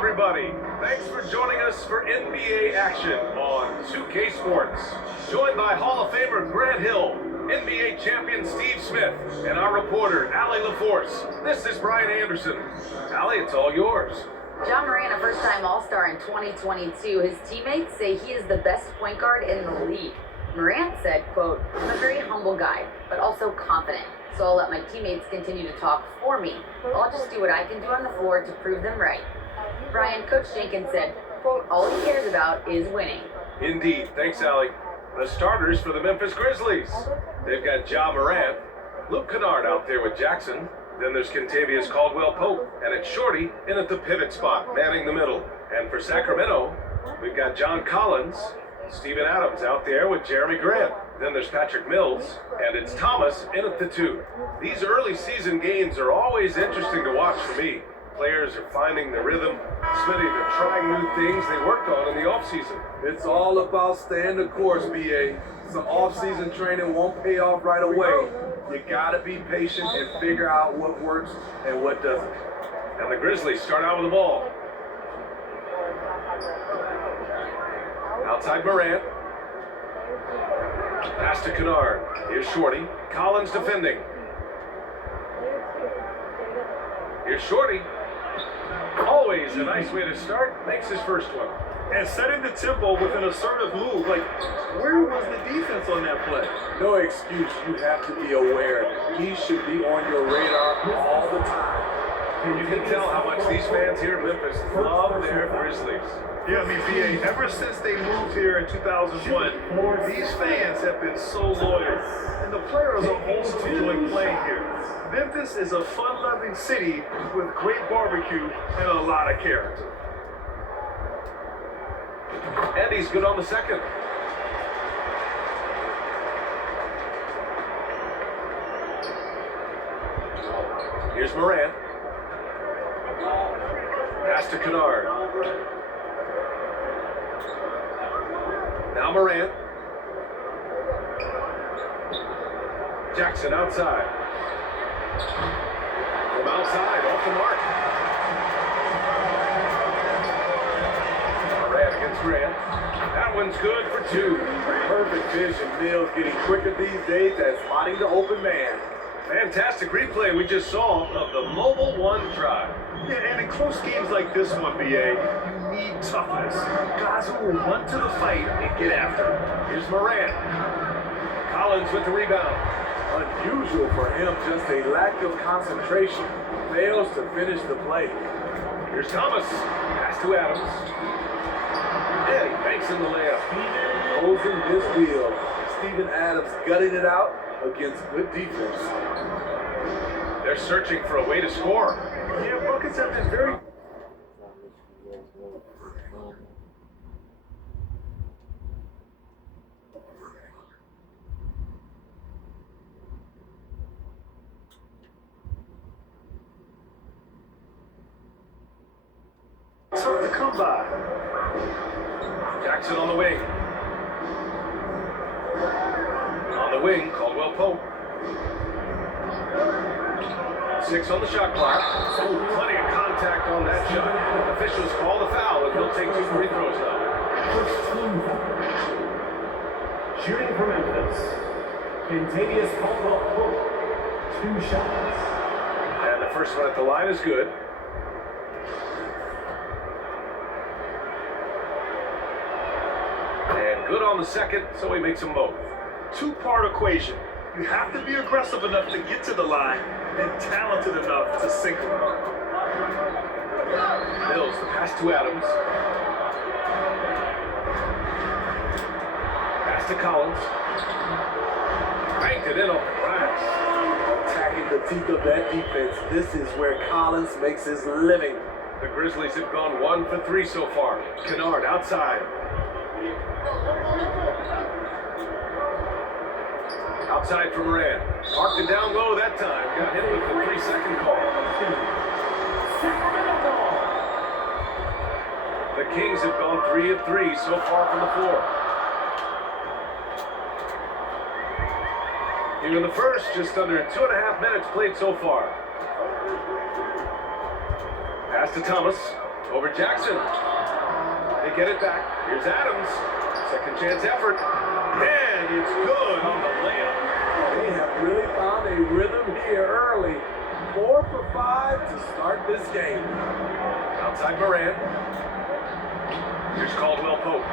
everybody. Thanks for joining us for NBA action on 2K Sports. Joined by Hall of Famer Grant Hill, NBA champion Steve Smith, and our reporter, Allie LaForce. This is Brian Anderson. Allie, it's all yours. Ja Morant, a first-time All-Star in 2022. His teammates say he is the best point guard in the league. Morant said, quote, "I'm a very humble guy, but also confident. So I'll let my teammates continue to talk for me. I'll just do what I can do on the floor to prove them right." Brian, Coach Jenkins said, quote, "All he cares about is winning." Indeed. Thanks, Allie. The starters for the Memphis Grizzlies. They've got Ja Morant, Luke Kennard out there with Jackson. Then there's Kentavious Caldwell-Pope, and it's Shorty in at the pivot spot, manning the middle. And for Sacramento, we've got John Collins, Steven Adams out there with Jeremy Grant. Then there's Patrick Mills, and it's Thomas in at the 2. These early season games are always interesting to watch for me. Players are finding the rhythm. Smitty, they're trying new things they worked on in the offseason. It's all about staying the course, BA. Some off-season training won't pay off right away. You gotta be patient and figure out what works and what doesn't. And the Grizzlies start out with the ball. Outside Morant. Pass to Kennard. Here's Shorty. Collins defending. Here's Shorty. Always a nice way to start. Makes his first one. And setting the tempo with an assertive move. Like, where was the defense on that play? No excuse. You have to be aware. He should be on your radar all the time. You can tell how much these fans here in Memphis love their Grizzlies. Yeah, I mean, BA, ever since they moved here in 2001, these fans have been so loyal. And the players are also enjoying playing here. Memphis is a fun-loving city with great barbecue and a lot of character. And he's good on the second. Here's Morant. Pass to Kennard. Now Morant. Jackson outside. From outside, off the mark. Morant against Grant. That one's good for 2. Perfect vision. Mills getting quicker these days at spotting the open man. Fantastic replay we just saw of the Mobile 1 try. Yeah, and in close games like this one, BA, you need toughness. Guys who will run to the fight and get after it. Here's Morant. Collins with the rebound. Unusual for him, just a lack of concentration. Fails to finish the play. Here's Thomas. Pass to Adams. Yeah, he banks in the layup. Closing this wheel. Steven Adams gutting it out against good defense. They're searching for a way to score. Yeah, buckets have been very... tough to come by. Jackson on the wing. On the wing, Caldwell-Pope. 6 on the shot clock. Oh, plenty of contact on that shot. Officials call the foul, and he'll take 2 free throws now. Shooting for Memphis, Kentavious Caldwell-Pope, 2 shots. And the first one at the line is good. And good on the second, so he makes them both. Two-part equation. You have to be aggressive enough to get to the line and talented enough to sink them. Mills, the pass to Adams. Pass to Collins. Banked it in off the glass. Attacking the teeth of that defense. This is where Collins makes his living. The Grizzlies have gone 1 for 3 so far. Kennard outside. Outside for Morant. Parked it down low that time. Got hit with the 3-second call. The Kings have gone 3 of 3 so far from the floor. Here in the first, just under 2.5 minutes played so far. Pass to Thomas. Over Jackson. They get it back. Here's Adams. Second chance effort. And it's good on the layup. They have really found a rhythm here early. 4 for 5 to start this game. Outside Moran. Here's Caldwell Pope.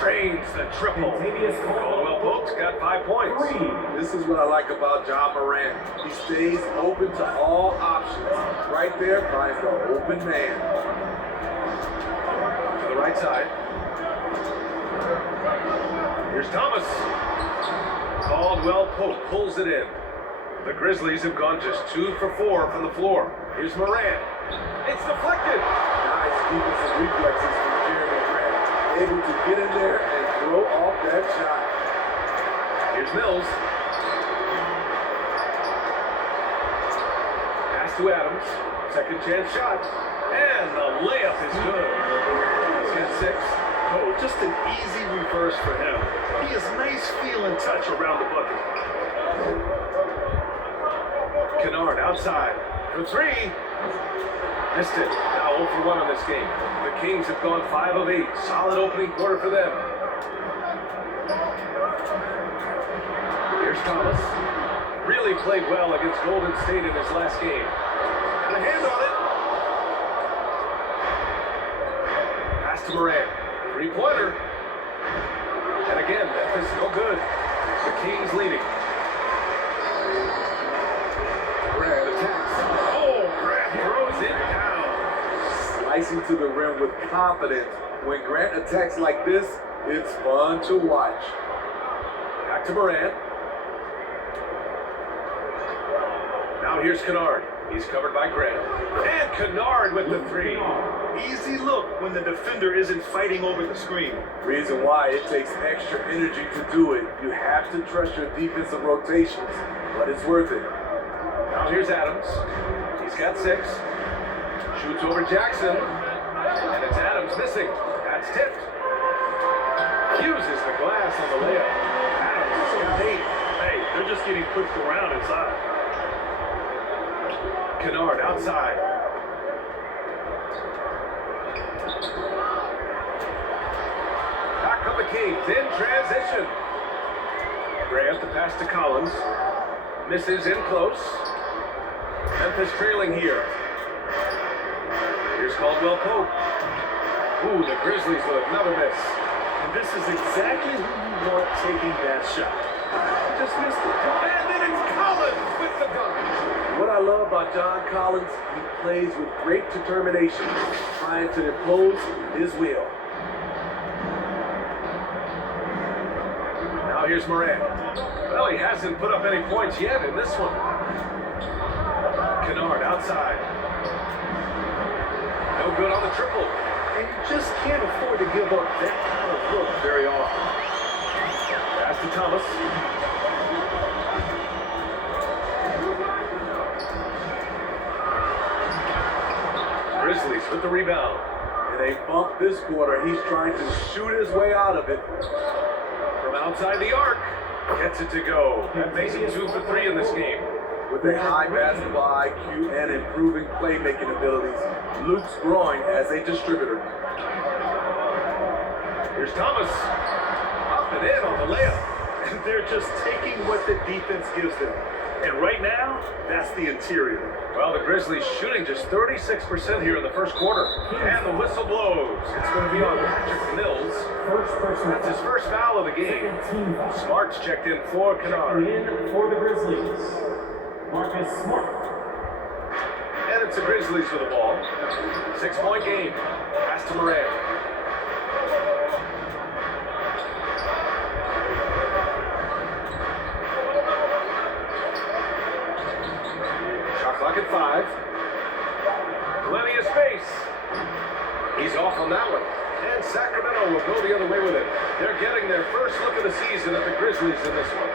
Cranes the triple. Caldwell Pope's got 5 points. This is what I like about John Moran. He stays open to all options. Right there finds the open man. To the right side. Here's Thomas. Caldwell Pope pulls it in. The Grizzlies have gone just 2 for 4 from the floor. Here's Moran. It's deflected. Nice defensive reflexes from Jeremy Grant. Able to get in there and throw off that shot. Here's Mills. Pass to Adams. Second chance shot. And the layup is good. He's got 6. Oh, just an easy reverse for him. He has nice feel and touch around the bucket. Kennard outside for 3. Missed it. Now 0 for 1 on this game. The Kings have gone 5 of 8. Solid opening quarter for them. Here's Thomas. Really played well against Golden State in his last game. Got a hand on it. Pass to Moran. 3-pointer. And again, Memphis no good. The Kings leading. Grant attacks. Oh, Grant throws it down. Slicing to the rim with confidence. When Grant attacks like this, it's fun to watch. Back to Moran. Now here's Kennard. He's covered by Grant. And Kennard with the 3. Easy look when the defender isn't fighting over the screen. Reason why it takes extra energy to do it. You have to trust your defensive rotations, but it's worth it. Now here's Adams. He's got 6. Shoots over Jackson. And it's Adams missing. That's tipped. Fuses the glass on the layup. Adams has got 8. Hey, they're just getting pushed around inside. Kennard outside. Back come the Kings in transition. Grant the pass to Collins. Misses in close. Memphis trailing here. Here's Caldwell Pope. Ooh, the Grizzlies with another miss. And this is exactly who you want taking that shot. Just missed it. And then it's Collins with the dunk. What I love about John Collins, he plays with great determination, trying to impose his will. Now here's Moran. Well, he hasn't put up any points yet in this one. Kennard outside. No good on the triple. And you just can't afford to give up that kind of look very often. Pass to Thomas. Grizzlies with the rebound. And they bump this quarter. He's trying to shoot his way out of it. From outside the arc. Gets it to go. That makes him 2 for 3 in this game. With a high basketball IQ and improving playmaking abilities, Luke's growing as a distributor. Here's Thomas. Up and in on the layup. And they're just taking what the defense gives them. And right now, that's the interior. Well, the Grizzlies shooting just 36% here in the first quarter. And the whistle blows. It's going to be on Patrick Mills. That's his first foul of the game. Smart's checked in for Kennard. In for the Grizzlies, Marcus Smart. And it's the Grizzlies with the ball. 6-point game. Pass to Moran. Shot clock at 5. Plenty of space. He's off on that one. And Sacramento will go the other way with it. They're getting their first look of the season at the Grizzlies in this one.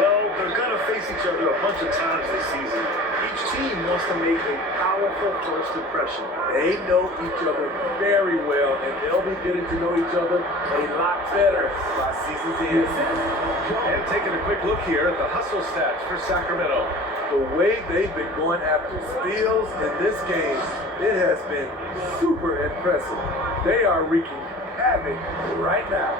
Well, they're going to face each other a bunch of times this season. Each team wants to make a powerful first impression. They know each other very well, and they'll be getting to know each other a lot better by season's end. And taking a quick look here at the hustle stats for Sacramento. The way they've been going after steals in this game, it has been super impressive. They are wreaking havoc right now.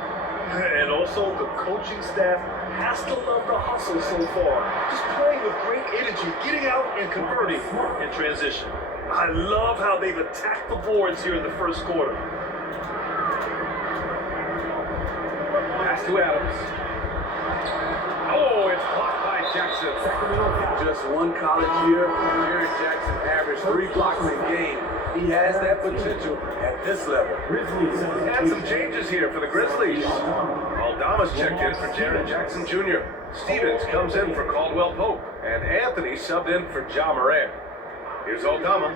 And also, the coaching staff has to love the hustle so far. Just playing with great energy, getting out and converting in transition. I love how they've attacked the boards here in the first quarter. Pass to Adams. Oh, it's blocked by Jackson. Just one college year, Jaren Jackson averaged 3 blocks a game. He has that potential at this level. And some changes here for the Grizzlies. Aldama's checked in for Jaren Jackson Jr. Stevens comes in for Caldwell Pope. And Anthony subbed in for Ja Morant. Here's Aldama.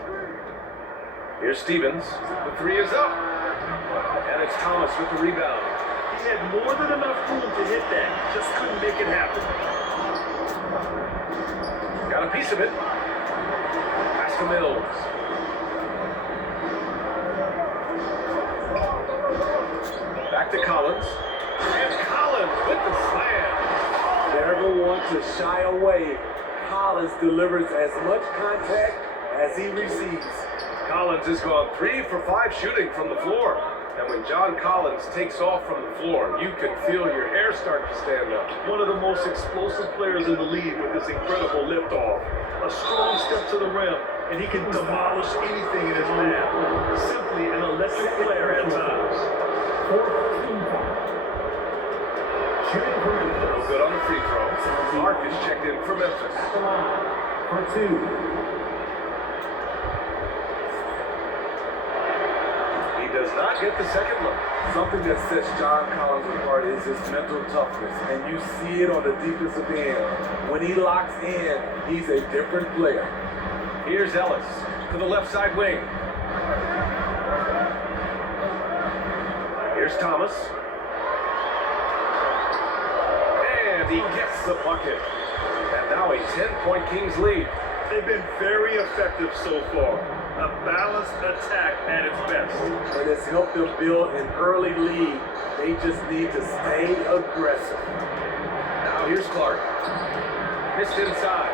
Here's Stevens. The 3 is up. And it's Thomas with the rebound. He had more than enough room to hit that. Just couldn't make it happen. Got a piece of it. Pass to Mills. Back to Collins. And Collins with the slam. Never want to shy away. Collins delivers as much contact as he receives. Collins has gone 3 for 5 shooting from the floor. And when John Collins takes off from the floor, you can feel your hair start to stand up. One of the most explosive players in the league with this incredible liftoff. A strong step to the rim, and he can demolish anything in his path. Simply an electric player at times. No good on the free throw. Mark is checked in for Memphis. For 2. He does not get the second look. Something that sets John Collins apart is his mental toughness, and you see it on the defensive end. When he locks in, he's a different player. Here's Ellis to the left side wing. Here's Thomas. And he gets the bucket. And now a 10-point Kings lead. They've been very effective so far. A balanced attack at its best. But it's helped them build an early lead. They just need to stay aggressive. Now here's Clark. Missed inside.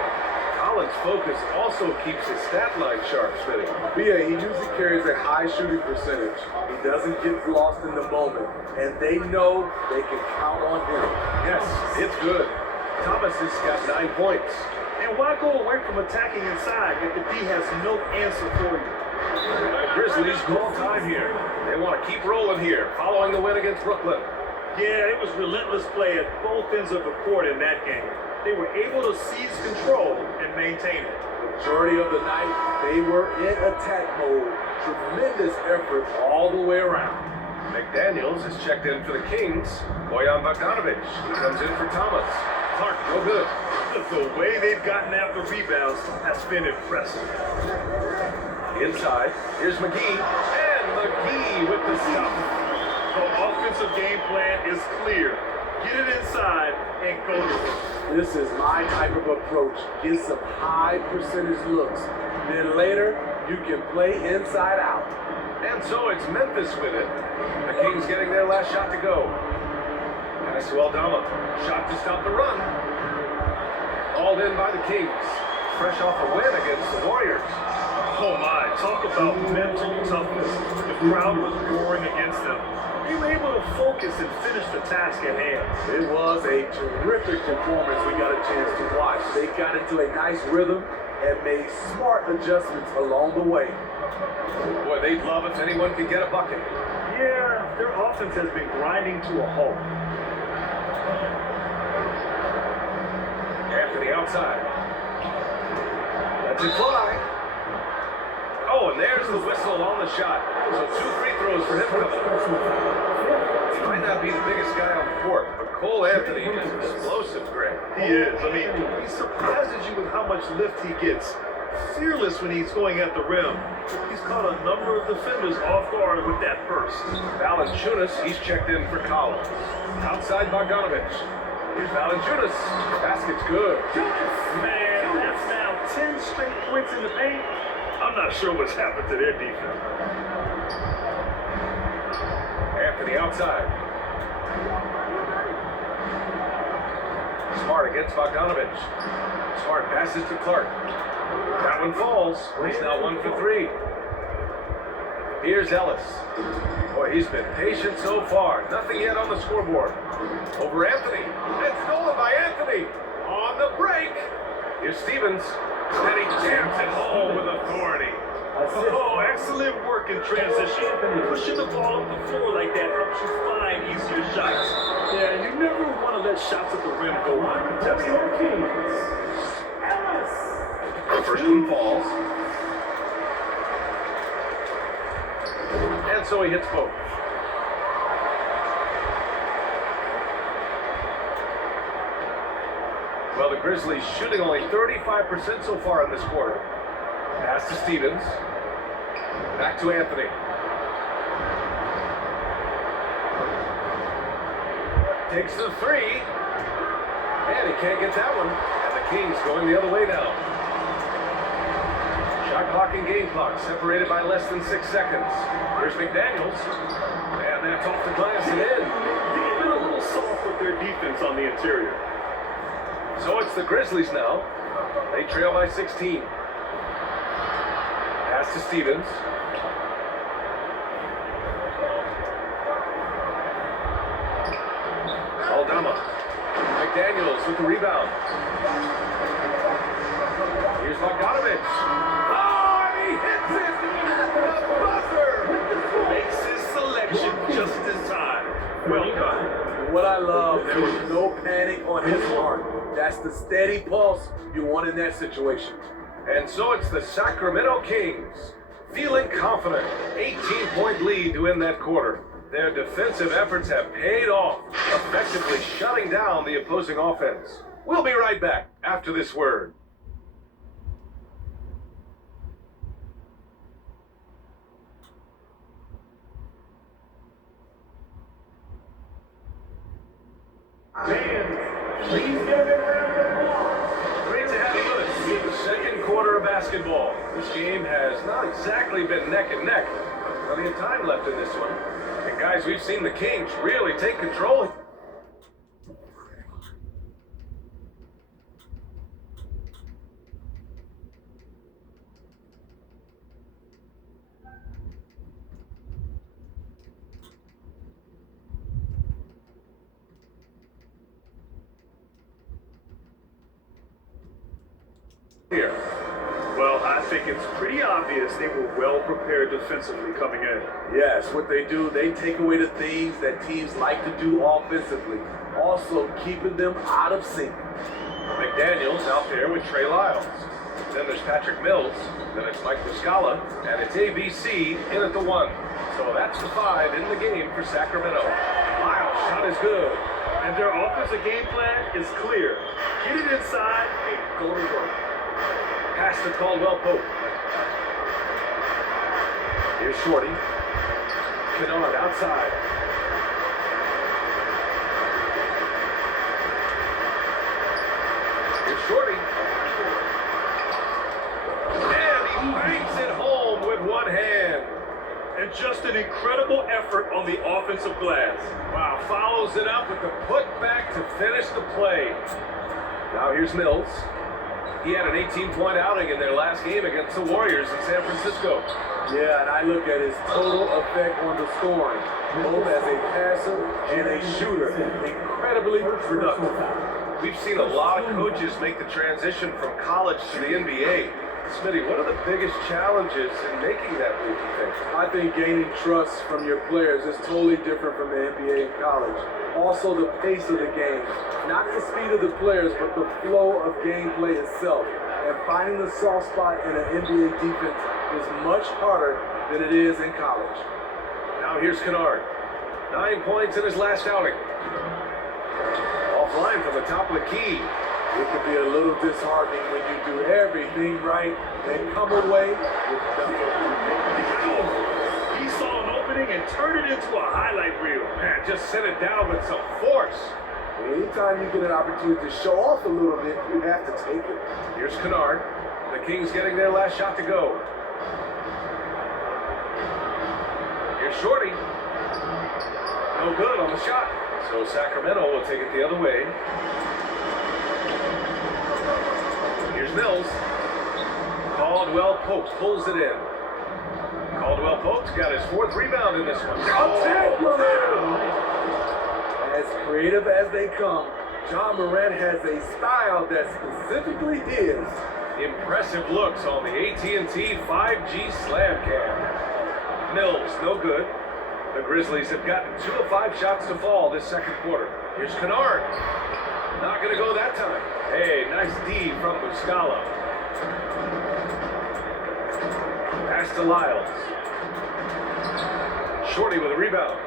Collins' focus also keeps his stat line sharp spinning. BA, he usually carries a high shooting percentage. He doesn't get lost in the moment, and they know they can count on him. Yes, it's good. Thomas has got 9 points. And why go away from attacking inside if the D has no answer for you? Grizzlies call time here. They want to keep rolling here, following the win against Brooklyn. Yeah, it was relentless play at both ends of the court in that game. They were able to seize control and maintain it. Majority of the night, they were in attack mode. Tremendous effort all the way around. McDaniels is checked in for the Kings. Bojan Bogdanovic comes in for Thomas. Clark, no good. The way they've gotten after rebounds has been impressive. Inside, here's McGee. And McGee with the stop. The offensive game plan is clear. Get it inside and go to it. This is my type of approach. Get some high percentage looks. Then later, you can play inside out. And so it's Memphis with it. The Kings getting their last shot to go. Pass to Aldama. Shot to stop the run. Hauled in by the Kings. Fresh off a win against the Warriors. Oh my, talk about mental toughness. The crowd was roaring against them. They were able to focus and finish the task at hand. It was a terrific performance we got a chance to watch. They got into a nice rhythm and made smart adjustments along the way. Boy, they'd love if anyone could get a bucket. Yeah, their offense has been grinding to a halt. Anthony outside. Lets it fly. Oh, and there's the whistle on the shot. So 2 free throws for him coming up. He might not be the biggest guy on the court, but Cole Anthony is explosive, Greg. He is. I mean, he surprises you with how much lift he gets. Fearless when he's going at the rim. He's caught a number of defenders off guard with that burst. Valanciunas, he's checked in for Collins. Outside Bogdanovic. Here's Valanciunas. Basket's good. Man, that's now 10 straight points in the paint. I'm not sure what's happened to their defense. Anthony outside. Smart against Bogdanovich. Smart passes to Clark. That one falls. He's now 1 for 3. Here's Ellis. Boy, he's been patient so far. Nothing yet on the scoreboard. Over Anthony. And stolen by Anthony. On the break. Here's Stevens. And he jams it home with authority. Oh, excellent work in transition. Pushing the ball up the floor like that helps you find easier shots. Yeah, you never want to let shots at the rim go uncontested. The first one falls. And so he hits both. Well, the Grizzlies shooting only 35% so far in this quarter. Pass to Stevens. Back to Anthony. Takes the 3. And he can't get that one. And the Kings going the other way now. Shot clock and game clock separated by less than 6 seconds. Here's McDaniels. And that's off the glass and in. They've been a little soft with their defense on the interior. So it's the Grizzlies now. They trail by 16. Pass to Stevens. Aldama. McDaniels with the rebound. Here's Bogdanovich. Oh, and he hits it at the buzzer. Makes his selection just in time. Well done. What I love, there was no panic on his part. That's the steady pulse you want in that situation. And so it's the Sacramento Kings, feeling confident. 18-point lead to end that quarter. Their defensive efforts have paid off, effectively shutting down the opposing offense. We'll be right back after this word. Great to have you with us in the second quarter of basketball. This game has not exactly been neck and neck. Plenty of time left in this one. And guys, we've seen the Kings really take control. Here. Well, I think it's pretty obvious they were well prepared defensively coming in. Yes, what they do, they take away the things that teams like to do offensively, also keeping them out of sync. McDaniels out there with Trey Lyles. Then there's Patrick Mills. Then it's Mike Muscala. And it's ABC in at the 1. So that's the 5 in the game for Sacramento. Lyles' shot is good. And their offensive game plan is clear. Get it inside and go to work. Pass to Caldwell Pope. Here's Shorty. Kennard outside. Here's Shorty. And he banks it home with one hand. And just an incredible effort on the offensive glass. Wow, follows it up with the putback to finish the play. Now here's Mills. He had an 18-point outing in their last game against the Warriors in San Francisco. Yeah, and I look at his total effect on the scoring, both as a passer and a shooter. Incredibly productive. We've seen a lot of coaches make the transition from college to the NBA. Smitty, what are the biggest challenges in making that move, you think? I think gaining trust from your players is totally different from the NBA and college. Also, the pace of the game. Not the speed of the players, but the flow of gameplay itself. And finding the soft spot in an NBA defense is much harder than it is in college. Now here's Kennard. 9 points in his last outing. Offline from the top of the key. It could be a little disheartening when you do everything right and come away with nothing. He saw an opening and turned it into a highlight reel. Man, just sent it down with some force. Anytime you get an opportunity to show off a little bit, you have to take it. Here's Kennard. The Kings getting their last shot to go. Here's Shorty. No good on the shot. So Sacramento will take it the other way. Mills. Caldwell Pope pulls it in. Caldwell Pope's got his 4th rebound in this one. As creative as they come, John Morant has a style that's specifically his. Impressive looks on the AT&T 5G slam cam. Mills, no good. The Grizzlies have gotten 2 of 5 shots to fall this second quarter. Here's Kennard. Not going to go that time. Hey, nice D from Muscala. Pass to Lyles. Shorty with a rebound.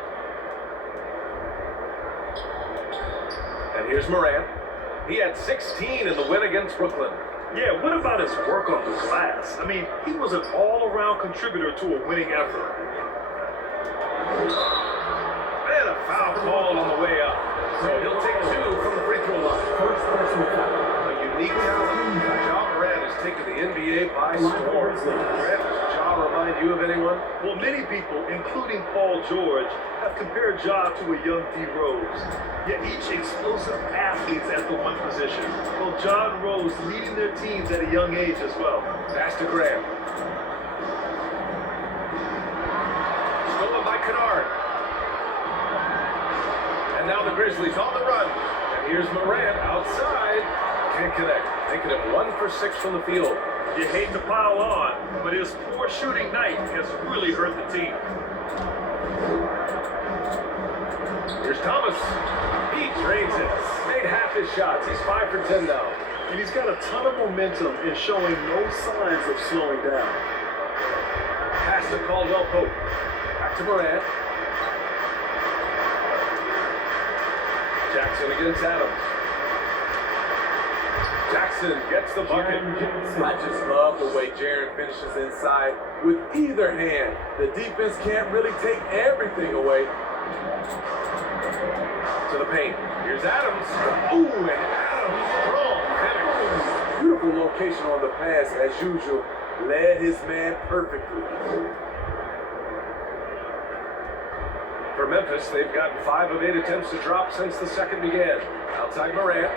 And here's Morant. He had 16 in the win against Brooklyn. Yeah, what about his work on the glass? I mean, he was an all-around contributor to a winning effort. And a foul call on the way up. So he'll take 2 from the free throw line. First personal foul. A unique talent. John Morant has taken the NBA by storm. Grant, does Ja remind you of anyone? Well, many people, including Paul George, have compared Ja to a young D. Rose. Yet each explosive athletes at the one position. Well, John Rose leading their teams at a young age as well. Pass to Grant. Stolen by Kennard. And now the Grizzlies on the run. And here's Morant outside. Can't connect. Making it 1 for 6 from the field. You hate to pile on, but his poor shooting night has really hurt the team. Here's Thomas. He drains it. Made half his shots. He's 5 for 10 now. And he's got a ton of momentum and showing no signs of slowing down. Pass to Caldwell Pope. Back to Morant. Jackson against Adams. Jackson gets the bucket. I just love the way Jaren finishes inside with either hand. The defense can't really take everything away. To the paint. Here's Adams. Ooh, and Adams strong finish. Beautiful location on the pass as usual. Led his man perfectly. For Memphis, they've gotten 5 of 8 attempts to drop since the second began. Outside Morant.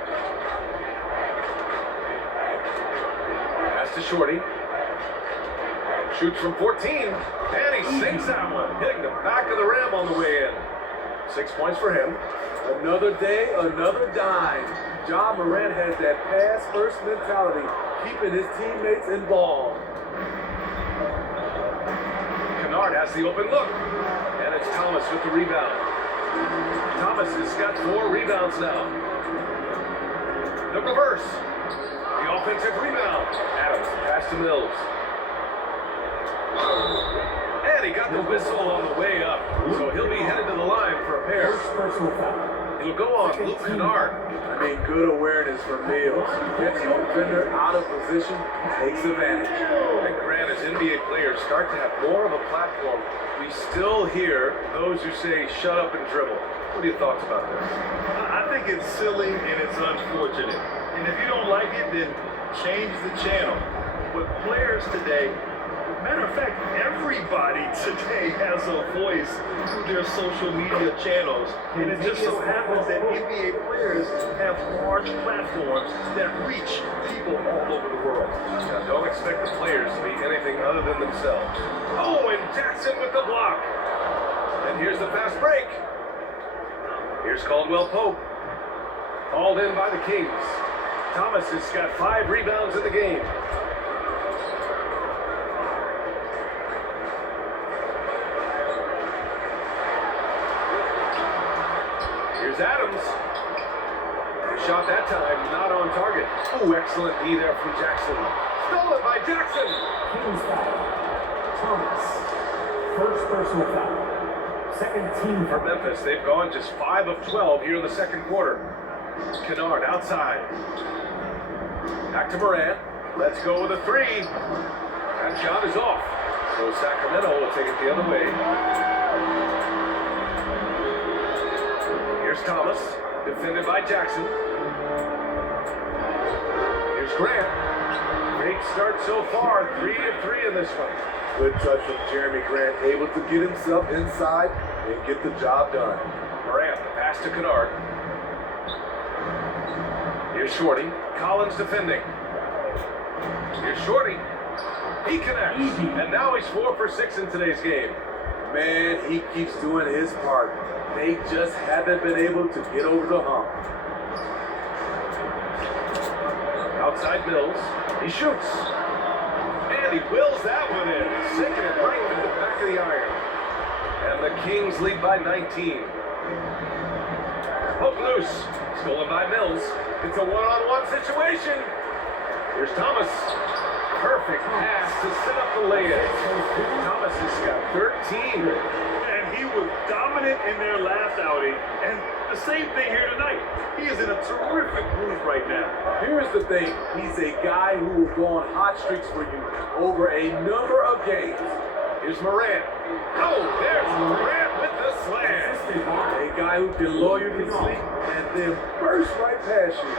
Pass to Shorty. Shoots from 14. And he sinks that one. Hitting the back of the rim on the way in. 6 points for him. Another day, another dime. John Morant has that pass-first mentality, keeping his teammates involved. Kennard has the open look. And it's Thomas with the rebound. Thomas has got 4 rebounds now. The reverse. The offensive rebound. Adams pass to Mills. And he got the whistle on the way up. So he'll be headed to the line for a pair. First personal foul. It'll go on Luke Kennard. I mean, good awareness from Mills. Gets the defender out of position, takes advantage. And Grant, as NBA players start to have more of a platform, we still hear those who say, shut up and dribble. What are your thoughts about this? I think it's silly and it's unfortunate. And if you don't like it, then change the channel. But players today, matter of fact, everybody today has a voice through their social media channels. And it just so happens that NBA players have large platforms that reach people all over the world. Now, don't expect the players to be anything other than themselves. Oh, and Jackson with the block. And here's the fast break. Here's Caldwell Pope. Called in by the Kings. Thomas has got 5 rebounds in the game. Here's Adams. Shot that time, not on target. Oh, excellent D there from Jackson. Stolen by Jackson. Kings foul. Thomas. First personal foul. Second team For Memphis, they've gone just 5 of 12 here in the second quarter. Kennard outside. Back to Morant. Let's go with a 3. That shot is off. So Sacramento will take it the other way. Here's Thomas, defended by Jackson. Here's Grant. Great start so far, 3 of 3 in this one. Good touch from Jeremy Grant, able to get himself inside and get the job done. Morant, the pass to Kennard. Here's Shorty. Collins defending. Here's Shorty. He connects. And now he's 4 for 6 in today's game. Man, he keeps doing his part. They just haven't been able to get over the hump. Outside Mills. He shoots. And he wills that one in. Sinking it right in the back of the iron. And the Kings lead by 19. Hook loose. Stolen by Mills. It's a one-on-one situation. Here's Thomas. Perfect pass to set up the layup. Thomas has got 13. And he was dominant in their last outing. And the same thing here tonight. He is in a terrific groove right now. Here's the thing. He's a guy who will go on hot streaks for you over a number of games. Here's Morant. Oh, there's Morant with the slam. A guy who can lull you to sleep and then burst right past you.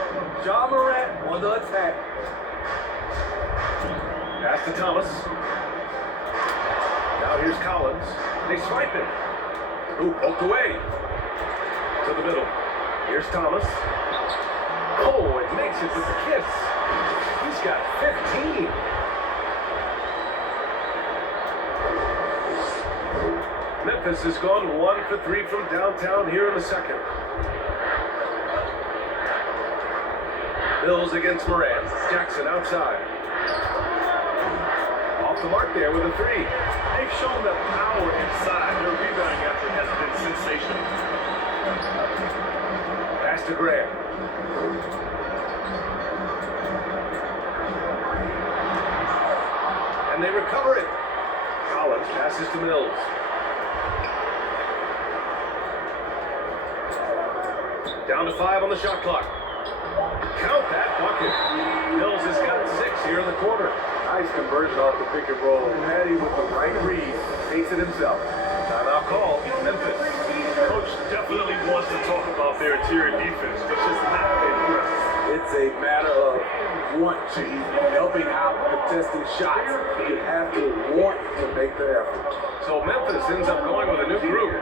Ja Morant on the attack. Pass to Thomas. Now here's Collins. They swipe it. Ooh, poked away. To the middle. Here's Thomas. Oh, it makes it with the kiss. He's got 15. Memphis has gone 1 for 3 from downtown here in the second. Mills against Morant. Jackson outside. Off the mark there with a 3. They've shown that power inside. Their rebounding effort has been sensational. Pass to Graham. And they recover it. Collins passes to Mills. Down to 5 on the shot clock. Count that bucket. Mills has got 6 here in the quarter. Nice conversion off the pick and roll. Patty with the right read takes it himself. Timeout call. Memphis. Coach definitely wants to talk about their interior defense, which has not been impressive. It's a matter of want to, helping out, contesting shots. You have to want to make the effort. So Memphis ends up going with a new group.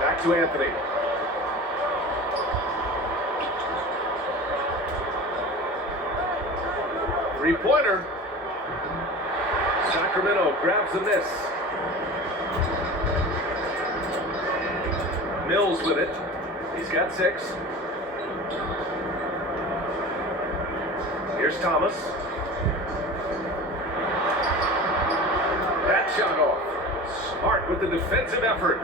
Back to Anthony. Three-pointer. Sacramento grabs the miss. Mills with it. He's got 6. Here's Thomas. That shot off. Smart with the defensive effort.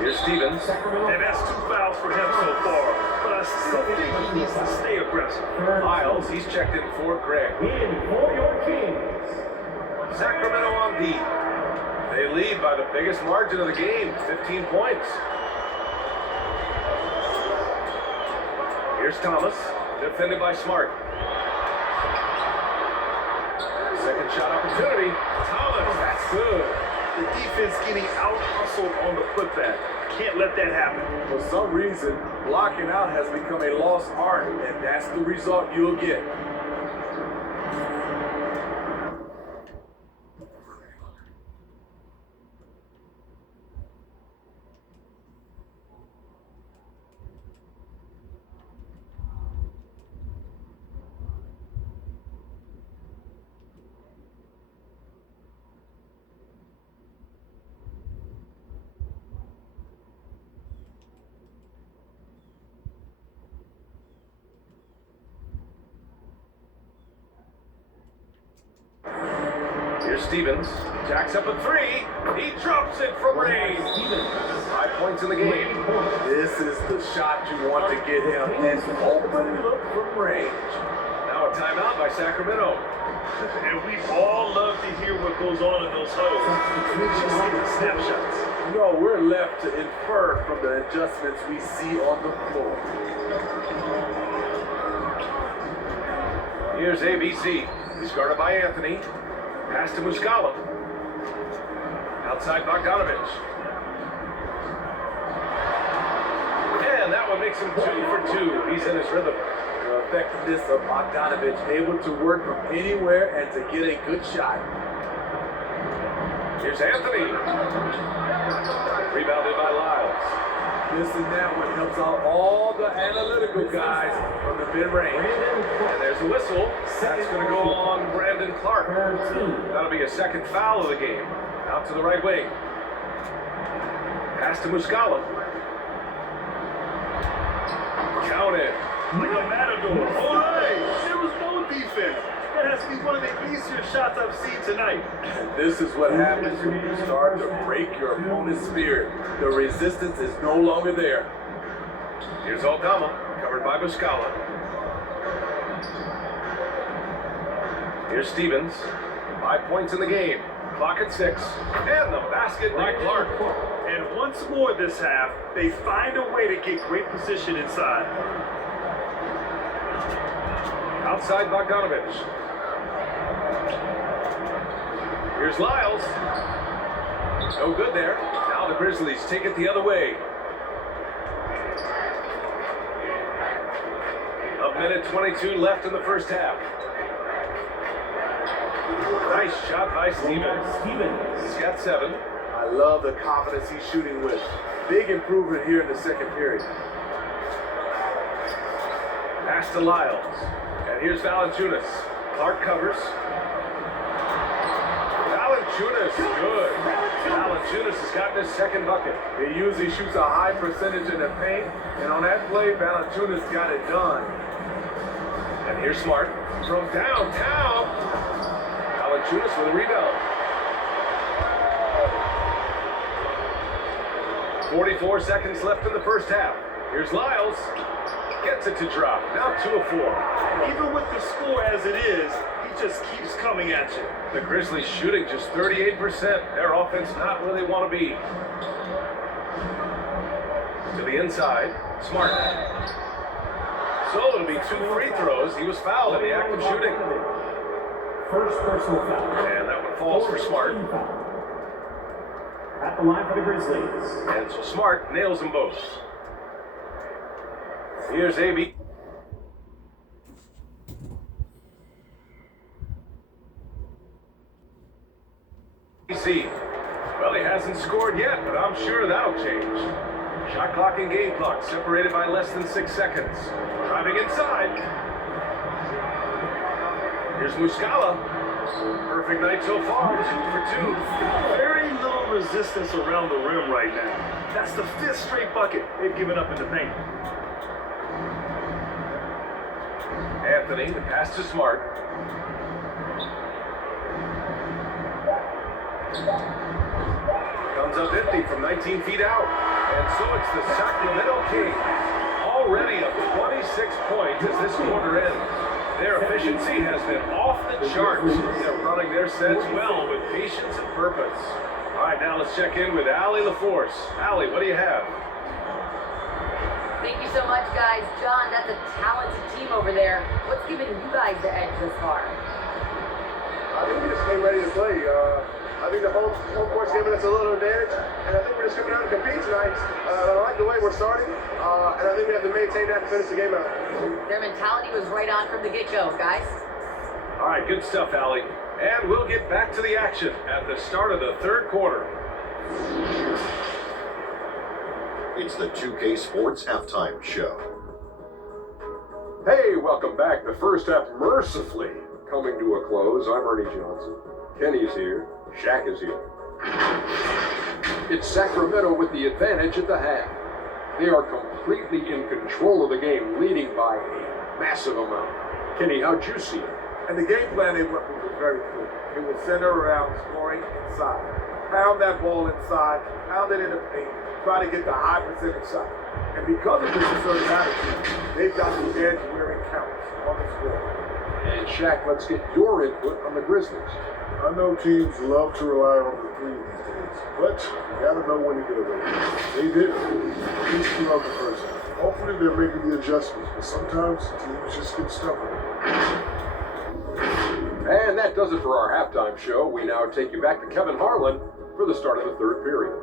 Here's Stevens. And that's 2 fouls for him so far. But I still think he needs to stay aggressive. Miles, he's checked in for Greg. In for your Kings. Sacramento on D. They lead by the biggest margin of the game, 15 points. Here's Thomas, defended by Smart. Second shot opportunity. Thomas, that's good. The defense getting out-hustled on the putback. Can't let that happen. For some reason, blocking out has become a lost art, and that's the result you'll get. Here's Stevens. Jacks up a 3. He drops it from range. 5 points in the game. This is the shot you want to get him. An open look from range. Now a timeout by Sacramento. And we all love to hear what goes on in those huddles. We just see the snapshots. No, we're left to infer from the adjustments we see on the floor. Here's ABC. He's guarded by Anthony. Pass to Muscala. Outside Bogdanovich. And that one makes him 2 for 2. He's in his rhythm. The effectiveness of Bogdanovich, able to work from anywhere and to get a good shot. Here's Anthony. Rebounded by Lyles. Missing that one helps out all the analytical guys from the mid-range. And there's a whistle. That's going to go on Brandon Clark. That'll be a second foul of the game. Out to the right wing. Pass to Muscala. Count it. Like a matador. All right. There was no defense. That has to be one of the easier shots I've seen tonight. This is what happens when you start to break your opponent's spirit. The resistance is no longer there. Here's Aldama, covered by Muscala. Here's Stevens. 5 points in the game. Clock at 6. And the basket by Clark. And once more this half, they find a way to get great position inside. Outside Bogdanovich. Here's Lyles. No good there. Now the Grizzlies take it the other way. A minute 22 left in the first half. Nice shot by Stevens. He's got 7. I love the confidence he's shooting with. Big improvement here in the second period. Pass to Lyles. And here's Valanciunas. Clark covers. Valanciunas, good. Valanciunas has gotten his second bucket. He usually shoots a high percentage in the paint, and on that play, Valanciunas got it done. And here's Smart from downtown. Valanciunas with a rebound. 44 seconds left in the first half. Here's Lyles. Gets it to drop. Now 2 of 4. Even with the score as it is, he just keeps coming at you. The Grizzlies shooting just 38%. Their offense not where they want to be. To the inside. Smart. So it'll be 2 free throws. He was fouled in the act of shooting. First personal foul. And that one falls for Smart. At the line for the Grizzlies. And so Smart nails them both. Here's AB. Well, he hasn't scored yet, but I'm sure that'll change. Shot clock and game clock separated by less than 6 seconds. Driving inside. Here's Muscala. Perfect night so far, 2 for 2. Very little resistance around the rim right now. That's the 5th straight bucket they've given up in the paint. Anthony, the pass to Smart. Comes up empty from 19 feet out. And so it's the Sacramento Kings. Already up 26 points as this quarter ends. Their efficiency has been off the charts. They're running their sets well with patience and purpose. All right, now let's check in with Allie LaForce. Allie, what do you have? Thank you so much, guys. John, that's a talented team over there. What's giving you guys the edge this far? I think we just came ready to play. I think the home court's giving us a little advantage, and I think we're just coming out and compete tonight. I like the way we're starting, and I think we have to maintain that to finish the game out. Their mentality was right on from the get-go, guys. All right, good stuff, Allie. And we'll get back to the action at the start of the third quarter. It's the 2K Sports Halftime Show. Hey, welcome back. The first half mercifully coming to a close. I'm Ernie Johnson. Kenny's here. Shaq is here. It's Sacramento with the advantage at the half. They are completely in control of the game, leading by a massive amount. Kenny, how'd you see it? And the game plan they went with was very clear. It was center around scoring inside. Pound that ball inside, pound it in the paint, try to get the high percentage shot. And because of this assertive attitude, they've got the edge where it counts on the score. And Shaq, let's get your input on the Grizzlies. I know teams love to rely on the three these days, but you gotta know when to get away. They did it, at least throughout the first half. Hopefully they're making the adjustments, but sometimes teams just get stubborn. And that does it for our halftime show. We now take you back to Kevin Harlan for the start of the third period.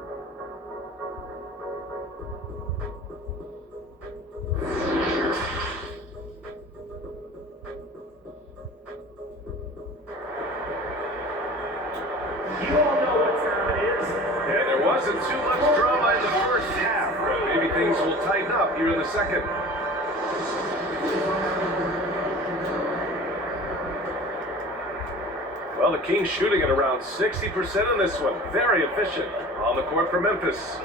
And there wasn't too much drama in the first half, but maybe things things will tighten up here in the second. Well, the Kings shooting at around 60% in this one. Very efficient on the court for Memphis.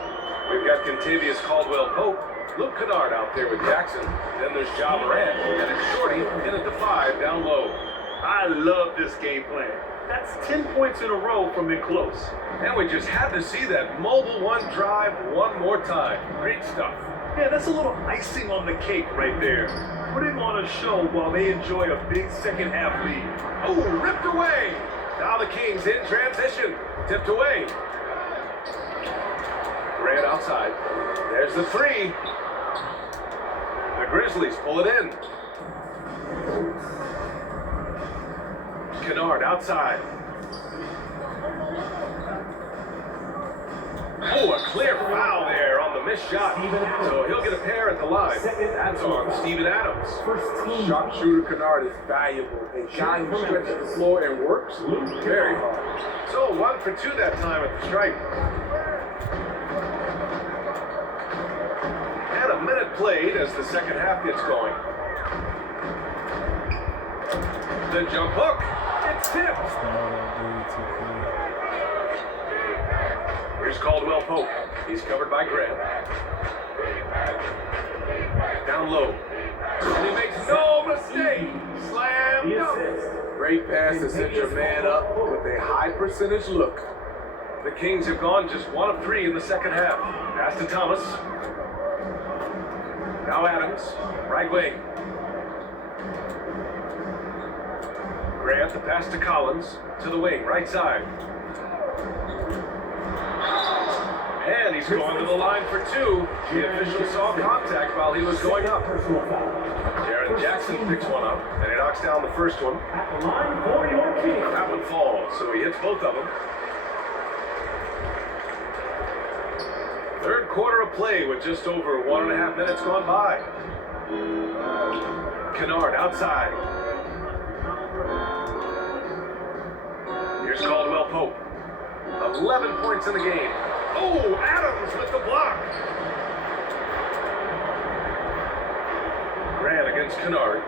We've got Contavious Caldwell-Pope, Luke Kennard out there with Jackson. Then there's Ja Morant, and it's Shorty in at the 5 down low. I love this game plan. That's 10 points in a row from in close. And we just had to see that mobile one drive one more time. Great stuff. Yeah, that's a little icing on the cake right there. Putting on a show while they enjoy a big second half lead. Oh, ripped away. Now the Kings in transition. Tipped away. Grant outside. There's the 3. The Grizzlies pull it in. Kennard outside. Oh, a clear foul there on the missed shot. So he'll get a pair at the line. That's on Steven Adams. Sharpshooter Kennard is valuable. A guy who stretches the floor and works very hard. So 1 for 2 that time at the stripe. And a minute played as the second half gets going. The jump hook. It's tipped. Here's Caldwell-Pope. He's covered by Grant. Down low. And he makes no mistake. Slam dunk. Great pass to set your man up with a high percentage look. The Kings have gone just 1 of 3 in the second half. Pass to Thomas. Now Adams, right wing. Grant, the pass to Collins, to the wing, right side. And he's going to the line for 2. The official saw contact while he was going up. Jaren Jackson picks one up, and he knocks down the first one. That one falls, so he hits both of them. Third quarter of play with just over 1.5 minutes gone by. Kennard outside. Here's Caldwell-Pope. 11 points in the game. Oh, Adams with the block. Grant against Kennard.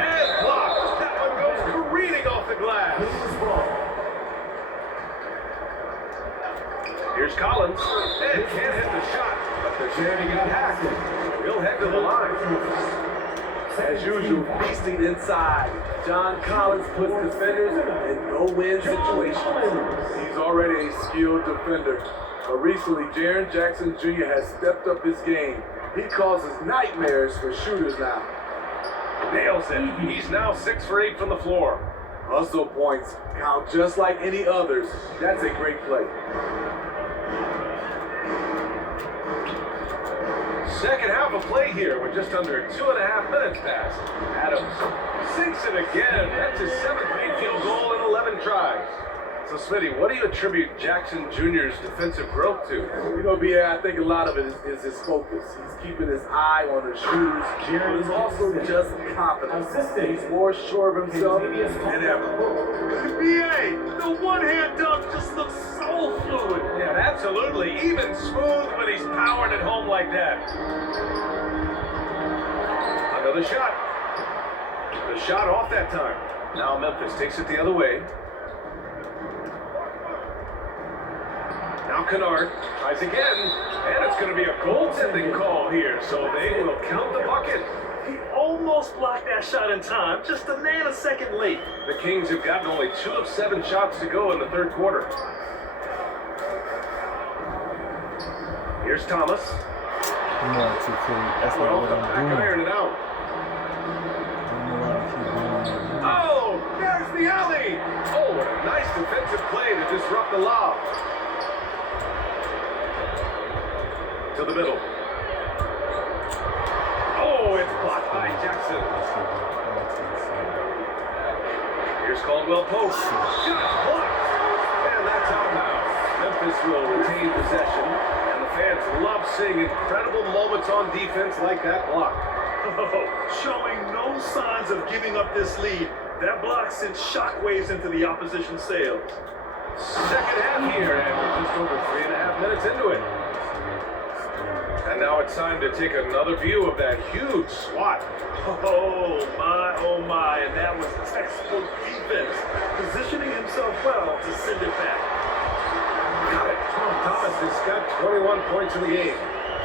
And blocked. That one goes careening off the glass. Here's Collins, and can't hit the shot, but the charity got hacked. He'll head to the line. As usual, feasting inside. John Collins puts defenders in no-win situations. He's already a skilled defender. But recently, Jaren Jackson Jr. has stepped up his game. He causes nightmares for shooters now. Nails it. He's now 6 for 8 from the floor. Hustle points count just like any others. That's a great play. Second half of play here with just under 2.5 minutes passed. Adams sinks it again. That's his 7th made field goal in 11 tries. So, Smitty, what do you attribute Jackson Jr.'s defensive growth to? You know, B.A., I think a lot of it is his focus. He's keeping his eye on the shooters. But he's also just confident. He's more sure of himself than ever. B.A., the one-hand dunk just looks so fluid. Yeah, absolutely. Even smooth when he's powered at home like that. Another shot. The shot off that time. Now Memphis takes it the other way. Now Kennard tries again, and it's going to be a goaltending call here, so they will count the bucket. He almost blocked that shot in time, just a nanosecond late. The Kings have gotten only 2 of 7 shots to go in the third quarter. Here's Thomas. That's what Well, the I'm back doing. iron it out. Oh, there's the alley. Oh, what a nice defensive play to disrupt the lob. To the middle. Oh, it's blocked by Jackson. Here's Caldwell-Pope. Shot blocked. And that's out of bounds. Memphis will retain possession. And the fans love seeing incredible moments on defense like that block. Oh, showing no signs of giving up this lead. That block sent shockwaves into the opposition sails. Second half here, and we're just over 3.5 minutes into it. And now it's time to take another view of that huge swat. Oh my, and that was textbook defense, positioning himself well to send it back. Got it. Thomas has got 21 points in the game.